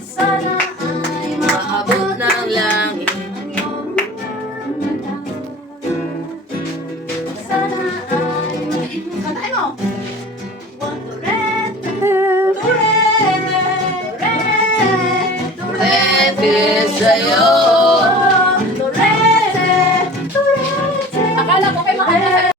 Sana ay maabot ng langit. Sana ay kantain mo. Turete sa'yo. Turete. Akala ko kay mahal na sa'yo.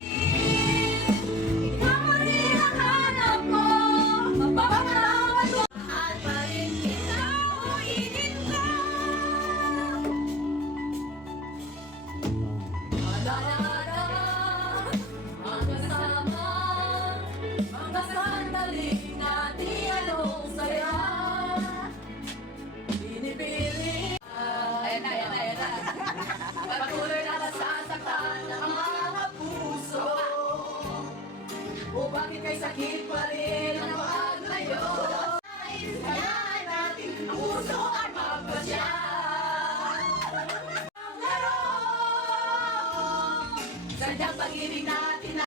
Patuloy na nasasaktan ng mga puso. O bakit kay sakit pa rin ang paglayo? Hayaan natin ang puso ay magpasya. Ang laro, sadyang pag-ibig na